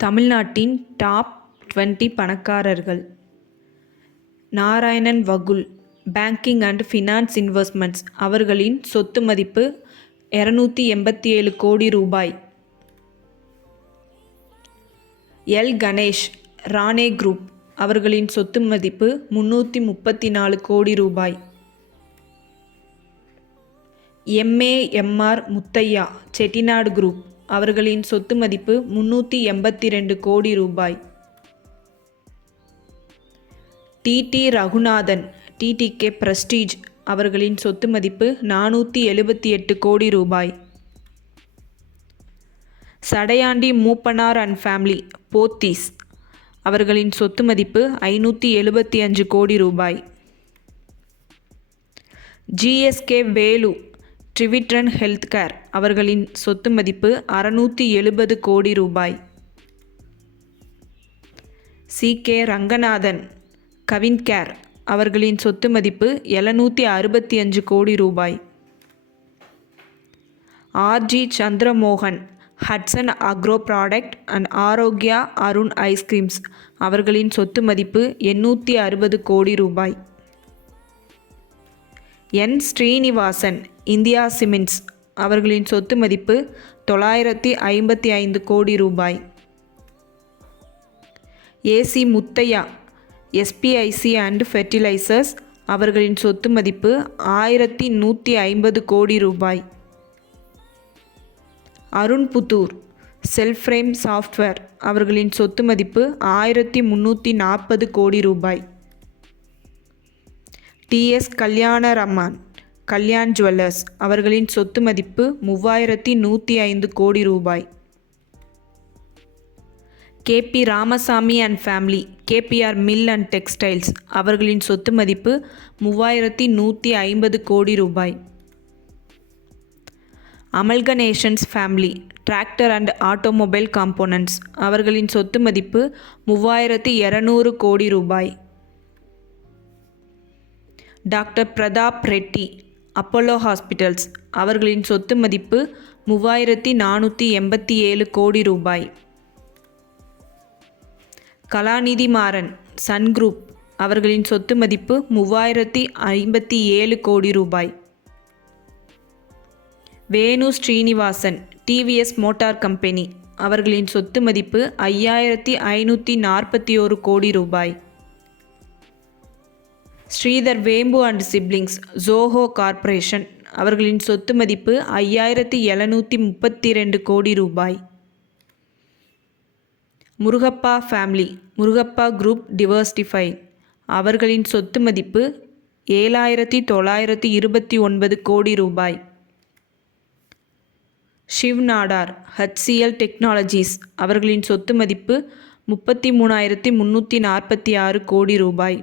தமிழ்நாட்டின் டாப் 20 பணக்காரர்கள். Narayanan Vakul, banking and finance investments, அவர்களின் சொத்து மதிப்பு 287 கோடி ரூபாய். எல். கணேஷ், ராணே குரூப், அவர்களின் சொத்து மதிப்பு 334 கோடி ரூபாய். எம்.ஏ.எம்.ஆர். முத்தையா, செட்டிநாடு குரூப், அவர்களின் சொத்து மதிப்பு 382 கோடி ரூபாய். டி. ரகுநாதன், டிடிகே பிரஸ்டீஜ், அவர்களின் சொத்து மதிப்பு 478 கோடி ரூபாய். சடையாண்டி மூப்பனார் அண்ட் ஃபேமிலி, போத்தீஸ், அவர்களின் சொத்து மதிப்பு 575 கோடி ரூபாய். ஜிஎஸ்கே வேலு, ட்ரிவிட்ரன் ஹெல்த் கேர், அவர்களின் சொத்து மதிப்பு 670 கோடி ரூபாய். சி.கே. ரங்கநாதன், கவின் கேர், அவர்களின் சொத்து மதிப்பு 765 கோடி ரூபாய். RG. Chandramohan, Hatsun agro product and Arokya Arun ice creams, அவர்களின் சொத்து மதிப்பு 860 கோடி ரூபாய். என். ஸ்ரீனிவாசன், இந்தியா சிமெண்ட்ஸ், அவர்களின் சொத்து மதிப்பு 955 கோடி ரூபாய். ஏ.சி. முத்தையா, எஸ்பிஐசி அண்ட் ஃபெர்டிலைசர்ஸ், அவர்களின் சொத்து மதிப்பு 1150 கோடி ரூபாய். அருண் புத்தூர், செல்ஃப்ரேம் சாஃப்ட்வேர், அவர்களின் சொத்து மதிப்பு 1340 கோடி ரூபாய். டி.எஸ். கல்யாணராமன், கல்யாண் ஜுவல்லர்ஸ், அவர்களின் சொத்து மதிப்பு 3105 கோடி ரூபாய். K P. Ramasamy and family, KPR mill and textiles, அவர்களின் சொத்து மதிப்பு 3150 கோடி ரூபாய். Amalgamations family, tractor and automobile components, அவர்களின் சொத்து மதிப்பு 3200 கோடி ரூபாய். Doctor Prathap Reddy, Apollo hospitals, அவர்களின் சொத்து மதிப்பு 3487 கோடி ரூபாய். கலாநிதி மாறன், சன் குரூப், அவர்களின் சொத்து மதிப்பு 3057 கோடி ரூபாய். வேணு ஸ்ரீனிவாசன், டிவிஎஸ் மோட்டார் கம்பெனி, அவர்களின் சொத்து மதிப்பு 5541 கோடி ரூபாய். ஸ்ரீதர் வேம்பு அண்ட் சிப்லிங்ஸ், ஜோஹோ கார்ப்பரேஷன், அவர்களின் சொத்து மதிப்பு 5732 கோடி ரூபாய். முருகப்பா ஃபேமிலி, முருகப்பா குரூப் டிவர்சிஃபை, அவர்களின் சொத்து மதிப்பு 7929 கோடி ரூபாய். ஷிவ் நாடார், ஹச்சிஎல் டெக்னாலஜிஸ், அவர்களின் சொத்து மதிப்பு 33346 கோடி ரூபாய்.